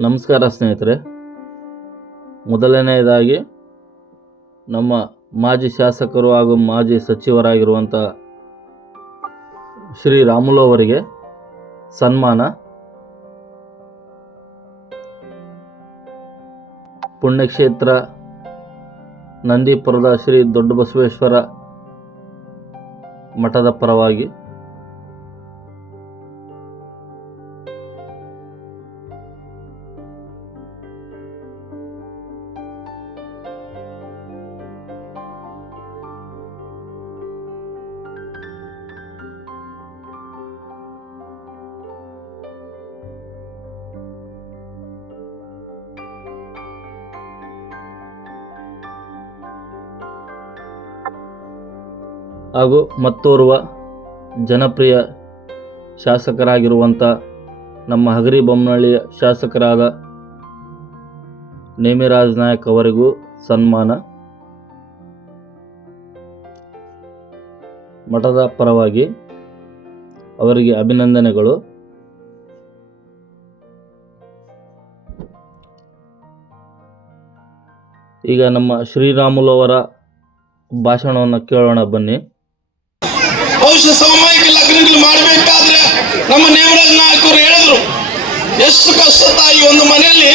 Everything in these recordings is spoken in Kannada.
ನಮಸ್ಕಾರ ಸ್ನೇಹಿತರೆ. ಮೊದಲನೆಯದಾಗಿ ನಮ್ಮ ಮಾಜಿ ಶಾಸಕರು ಹಾಗೂ ಮಾಜಿ ಸಚಿವರಾಗಿರುವಂಥ ಶ್ರೀ ರಾಮುಲು ಅವರಿಗೆ ಸನ್ಮಾನ. ಪುಣ್ಯಕ್ಷೇತ್ರ ನಂದೀಪುರದ ಶ್ರೀ ದೊಡ್ಡ ಬಸವೇಶ್ವರ ಮಠದ ಪರವಾಗಿ ಹಾಗೂ ಮತ್ತೋರ್ವ ಜನಪ್ರಿಯ ಶಾಸಕರಾಗಿರುವಂಥ ನಮ್ಮ ಹಗರಿ ಬೊಮ್ಮನಹಳ್ಳಿಯ ಶಾಸಕರಾದ ನೇಮಿರಾಜ್ ನಾಯಕ್ ಅವರಿಗೂ ಸನ್ಮಾನ. ಮಠದ ಪರವಾಗಿ ಅವರಿಗೆ ಅಭಿನಂದನೆಗಳು. ಈಗ ನಮ್ಮ ಶ್ರೀರಾಮುಲು ಅವರ ಭಾಷಣವನ್ನು ಕೇಳೋಣ ಬನ್ನಿ. ಬಹುಶಃ ಸಾಮೂಹಿಕ ಲಗ್ನಗಳು ಮಾಡಬೇಕಾದ್ರೆ ನಮ್ಮ ನೇಮರಾಜ್ ನಾಯಕರು ಹೇಳಿದ್ರು, ಎಷ್ಟು ಕಷ್ಟ ತಾಯಿ, ಒಂದು ಮನೆಯಲ್ಲಿ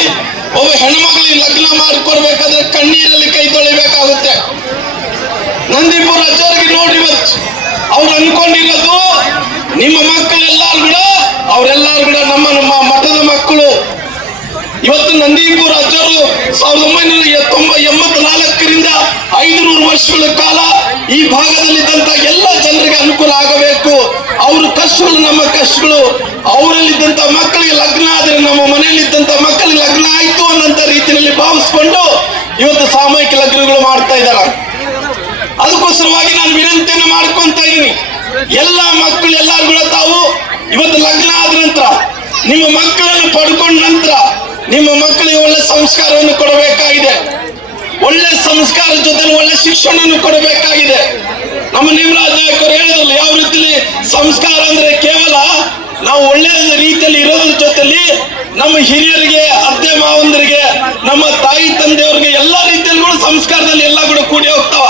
ಒಬ್ಬ ಹೆಣ್ಮಗಳಿಗೆ ಲಗ್ನ ಮಾಡಿಕೊಡ್ಬೇಕಾದ್ರೆ ಕಣ್ಣೀರಲ್ಲಿ ಕೈ ತೊಳಿಬೇಕಾಗುತ್ತೆ. ನಂದಿಪುರ ಅಜ್ಜರಿಗೆ ನೋಡಿ ಇವತ್ತು ಅವ್ರು ಅನ್ಕೊಂಡಿರೋದು, ನಿಮ್ಮ ಮಕ್ಕಳೆಲ್ಲಾರು ಕೂಡ ಅವರೆಲ್ಲರೂ ಕೂಡ ನಮ್ಮ ನಮ್ಮ ಮಠದ ಮಕ್ಕಳು. ಇವತ್ತು ನಂದೀಪುರ ಅಜ್ಜರು ಸಾವಿರದ ಒಂಬೈನೂರ ತೊಂಬ ಎಂಬತ್ನಾಲ್ಕರಿಂದ ಐದುನೂರು ವರ್ಷಗಳ ಕಾಲ ಈ ಭಾಗದಲ್ಲಿದ್ದಂತ ಎಲ್ಲ ಅವ್ರ ಕಷ್ಟಗಳು ನಮ್ಮ ಕಷ್ಟಗಳು. ಅವರಲ್ಲಿದ್ದಂಥ ಮಕ್ಕಳಿಗೆ ಲಗ್ನ ಆದರೆ ನಮ್ಮ ಮನೆಯಲ್ಲಿದ್ದಂಥ ಮಕ್ಕಳಿಗೆ ಲಗ್ನ ಆಯ್ತು ಅನ್ನೋಂಥ ರೀತಿಯಲ್ಲಿ ಭಾವಿಸ್ಕೊಂಡು ಇವತ್ತು ಸಾಮೂಹಿಕ ಲಗ್ನಗಳು ಮಾಡ್ತಾ ಇದ್ದಾರೆ ಅದಕ್ಕೋಸ್ಕರವಾಗಿ ನಾನು ವಿನಂತಿಯನ್ನು ಮಾಡ್ಕೊಂತ ಇದ್ದೀನಿ. ಎಲ್ಲ ಮಕ್ಕಳು ಎಲ್ಲರೂ ಕೂಡ ತಾವು ಇವತ್ತು ಲಗ್ನ ಆದ ನಂತರ ನಿಮ್ಮ ಮಕ್ಕಳನ್ನು ಪಡ್ಕೊಂಡ ನಂತರ ನಿಮ್ಮ ಮಕ್ಕಳಿಗೆ ಒಳ್ಳೆ ಸಂಸ್ಕಾರವನ್ನು ಕೊಡಬೇಕಾಗಿದೆ. ಒಳ್ಳೆ ಸಂಸ್ಕಾರ ಜೊತೆ ಒಳ್ಳೆ ಶಿಕ್ಷಣವನ್ನು ಕೊಡಬೇಕಾಗಿದೆ. ನಮ್ಮ ನಿಮ್ರಾಜ್ ನಾಯಕರು ಹೇಳಿದ್ರಲ್ಲ ಯಾವ ರೀತಿಯಲ್ಲಿ ಸಂಸ್ಕಾರ ಅಂದ್ರೆ ಕೇವಲ ನಾವು ಒಳ್ಳೆ ರೀತಿಯಲ್ಲಿ ಇರೋದ್ರ ಜೊತೆಲಿ ನಮ್ಮ ಹಿರಿಯರಿಗೆ, ಅತ್ತೆ ಮಾವಂದರಿಗೆ, ನಮ್ಮ ತಾಯಿ ತಂದೆಯವ್ರಿಗೆ ಎಲ್ಲಾ ರೀತಿಯಲ್ಲಿ ಸಂಸ್ಕಾರದಲ್ಲಿ ಎಲ್ಲ ಕೂಡ ಕೂಡಿ ಹೋಗ್ತಾವ.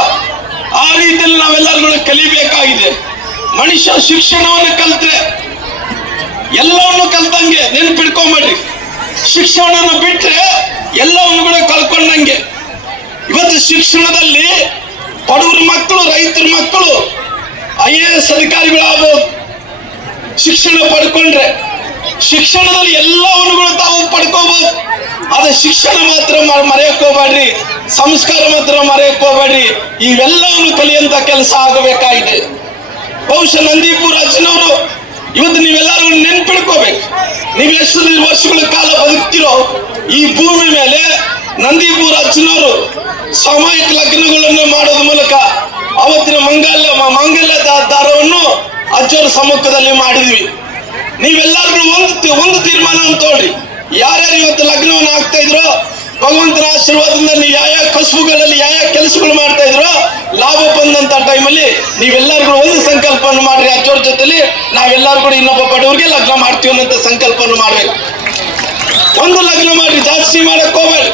ಆ ರೀತಿಯಲ್ಲಿ ನಾವೆಲ್ಲರೂ ಕಲಿಬೇಕಾಗಿದೆ. ಮನುಷ್ಯ ಶಿಕ್ಷಣವನ್ನು ಕಲ್ತ್ರೆ ಎಲ್ಲವನ್ನು ಕಲ್ತಂಗೆ ನೆನ್ಪಿಡ್ಕೊಂಬೇಡ್ರಿ ಶಿಕ್ಷಣವನ್ನು ಬಿಟ್ರೆ ಎಲ್ಲವನ್ನು ಕೂಡ ಕಲ್ಕೊಂಡಂಗೆ ಇವತ್ತು ಶಿಕ್ಷಣದಲ್ಲಿ ಬಡವ್ರ ಮಕ್ಕಳು, ರೈತರ ಮಕ್ಕಳು ಐ ಎ ಎಸ್ ಶಿಕ್ಷಣ ಪಡ್ಕೊಂಡ್ರೆ ಶಿಕ್ಷಣದಲ್ಲಿ ಎಲ್ಲವನ್ನು ತಾವು ಪಡ್ಕೋಬಹುದು ಆದ್ರೆ ಶಿಕ್ಷಣ ಮಾತ್ರ ಮರೆಯಕ್ ಸಂಸ್ಕಾರ ಮಾತ್ರ ಮರೆಯಕ್ ಹೋಗ್ಬೇಡ್ರಿ ಇವೆಲ್ಲವನ್ನು ಕಲಿಯಂತ ಕೆಲಸ ಆಗಬೇಕಾಗಿದೆ. ಬಹುಶಃ ನಂದೀಪುರ ಅಜ್ಜನವರು ಇವತ್ತು ನೀವೆಲ್ಲರೂ ನೆನ್ಪಿಡ್ಕೋಬೇಕು. ನೀವು ಎಷ್ಟು ವರ್ಷಗಳ ಕಾಲ ಬದುಕ್ತಿರೋ ಈ ಭೂಮಿ ಮೇಲೆ ನಂದೀಪುರ ಅಜ್ಜನವರು ಸಾಮಾಜಿಕ ಲಗ್ನಗಳನ್ನು ಅಜ್ಜರ ಸಮ್ಮುಖದಲ್ಲಿ ಮಾಡಿದ್ವಿ. ನೀವೆಲ್ಲರೂ ಒಂದು ಒಂದು ತೀರ್ಮಾನ ತೋಳ್ರಿ ಯಾರ್ಯಾರು ಇವತ್ತು ಲಗ್ನವನ್ನು ಆಗ್ತಾ ಇದ್ರೋ, ಭಗವಂತನ ಆಶೀರ್ವಾದದಿಂದ ನೀವು ಯಾವ ಯಾವ ಕಸುಬುಗಳಲ್ಲಿ ಯಾವ ಯಾವ ಕೆಲಸಗಳು ಮಾಡ್ತಾ ಇದ್ರೋ, ಲಾಭ ಬಂದಂತ ಟೈಮಲ್ಲಿ ನೀವೆಲ್ಲರೂ ಒಂದು ಸಂಕಲ್ಪವನ್ನು ಮಾಡ್ರಿ ಅಜ್ಜೋರ್ ಜೊತೆಲಿ. ನಾವೆಲ್ಲರೂ ಕೂಡ ಇನ್ನೊಬ್ಬ ಬಡವರಿಗೆ ಲಗ್ನ ಮಾಡ್ತೀವಿ ಅನ್ನೋಂಥ ಸಂಕಲ್ಪವನ್ನು ಮಾಡ್ಬೇಕು. ಒಂದು ಲಗ್ನ ಮಾಡ್ರಿ, ಜಾಸ್ತಿ ಮಾಡಕ್ ಹೋಗ್ಬೇಡಿ.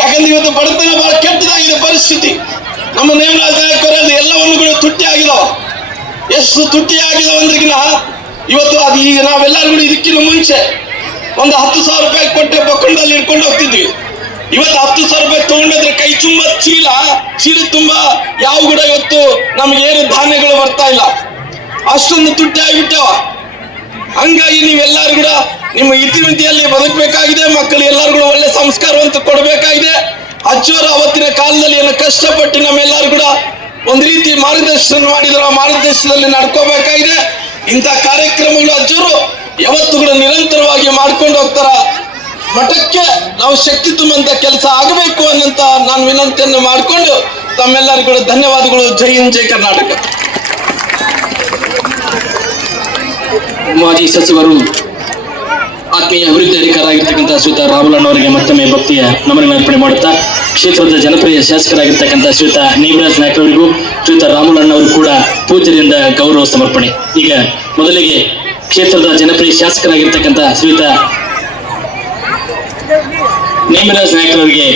ಯಾಕಂದ್ರೆ ಇವತ್ತು ಬಡತನ ಬಹಳ ಕೆಟ್ಟದಾಗಿದೆ ಪರಿಸ್ಥಿತಿ. ನಮ್ಮ ನೇಮರಾಜ್ ನಾಯಕರಲ್ಲಿ ಎಲ್ಲವನ್ನು ಕೂಡ ತುಟ್ಟಿ ಆಗಿದಾವ. ಎಷ್ಟು ತುಟ್ಟಿ ಆಗಿದಾವ ಅಂದ್ರಿಗಿನ ಇವತ್ತು ಅದು ಈಗ ನಾವೆಲ್ಲರೂ ಇದಕ್ಕಿಂತ ಮುಂಚೆ ಒಂದು ಹತ್ತು ಸಾವಿರ ರೂಪಾಯಿ ಕೊಟ್ಟೆ ಬೊಕ್ಕಣದಲ್ಲಿ ಇಟ್ಕೊಂಡು ಹೋಗ್ತಿದ್ವಿ. ಇವತ್ತು ಹತ್ತು ಸಾವಿರ ರೂಪಾಯಿ ತಗೊಂಡಿದ್ರೆ ಕೈ ತುಂಬ ಚೀಲ ಚೀಲ ತುಂಬ, ಯಾವ ಕೂಡ ಇವತ್ತು ನಮ್ಗೆ ಏನು ಧಾನ್ಯಗಳು ಬರ್ತಾ ಇಲ್ಲ. ಅಷ್ಟೊಂದು ತುಟ್ಟಿ ಆಗಿಬಿಟ್ಟವ ಹಂಗಾಗಿ ನೀವೆಲ್ಲರೂ ಕೂಡ ನಿಮ್ಮ ಇತಿಮಿತಿಯಲ್ಲಿ ಬದುಕಬೇಕಾಗಿದೆ ಮಕ್ಕಳು ಎಲ್ಲರೂ ಕೂಡ ಒಳ್ಳೆ ಸಂಸ್ಕಾರವಂತ ಕೊಡಬೇಕಾಗಿದೆ. ಅಜ್ಜಿಯವರು ಅವತ್ತಿನ ಕಾಲದಲ್ಲಿ ಏನು ಕಷ್ಟಪಟ್ಟು ನಮ್ಮೆಲ್ಲರೂ ಕೂಡ ಒಂದು ರೀತಿ ಮಾರ್ಗದರ್ಶನ ಮಾಡಿದ್ರು, ಆ ಮಾರ್ಗದರ್ಶನದಲ್ಲಿ ನಡ್ಕೋಬೇಕಾಗಿದೆ. ಇಂಥ ಕಾರ್ಯಕ್ರಮಗಳು ಅಜ್ಜರು ಯಾವತ್ತುಗಳು ನಿರಂತರವಾಗಿ ಮಾಡ್ಕೊಂಡು ಹೋಗ್ತಾರ. ಮಠಕ್ಕೆ ನಾವು ಶಕ್ತಿ ತುಂಬಂತ ಕೆಲಸ ಆಗಬೇಕು ಅನ್ನಂತ ನಾನು ವಿನಂತಿಯನ್ನು ಮಾಡಿಕೊಂಡು ತಮ್ಮೆಲ್ಲರಿಗೂ ಧನ್ಯವಾದಗಳು. ಜೈ ಹಿಂದ್, ಜೈ ಕರ್ನಾಟಕ. ಮಾಜಿ ಸಚಿವರು ಆತ್ಮೀಯ ಅಭಿವೃದ್ಧಿ ಅಧಿಕಾರಾಗಿರ್ತಕ್ಕಂಥ ಶ್ರೀತ ರಾಮುಲಣ್ಣವರಿಗೆ ಮತ್ತೊಮ್ಮೆ ಭಕ್ತಿಯ ನಮನ ಅರ್ಪಣೆ ಮಾಡುತ್ತಾ, ಕ್ಷೇತ್ರದ ಜನಪ್ರಿಯ ಶಾಸಕರಾಗಿರ್ತಕ್ಕಂಥ ಶ್ರೀತ ನಾಯ್ಕ ಅವರಿಗೂ ರಾಮಲಣ್ಣ ರಾಮುಲಣ್ಣವರು ಕೂಡ ಪೂಜೆಯಿಂದ ಗೌರವ ಸಮರ್ಪಣೆ. ಈಗ ಮೊದಲಿಗೆ ಕ್ಷೇತ್ರದ ಜನಪ್ರಿಯ ಶಾಸಕರಾಗಿರ್ತಕ್ಕಂಥ ಶ್ರೀಯುತ ನಾಯ್ಕ ನಾಯ್ಕರವರಿಗೆ